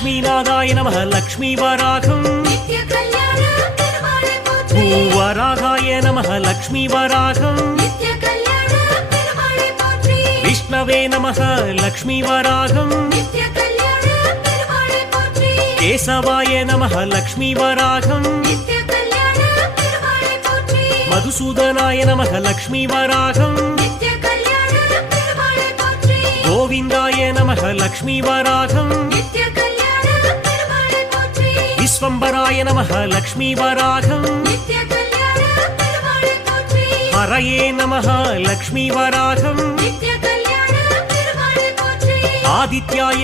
லக்ஷ்மீநாதாய நம லக்ஷ்மி வராகம் பூவராகாய நம லக்ஷ்மி வராகம் விஷ்ணவே நம லக்ஷ்மி வராகம் கேசவாய நம லக்ஷ்மி வராகம் மதுசூதனாய நம லக்ஷ்மி வராகம் கோவிந்தாய நம லக்ஷ்மி வராகம் விஸ்வம்பராய நம லக்ஷ்மி வராகம் ஹரயே நம லக்ஷ்மி வராகம் ஆதித்யாய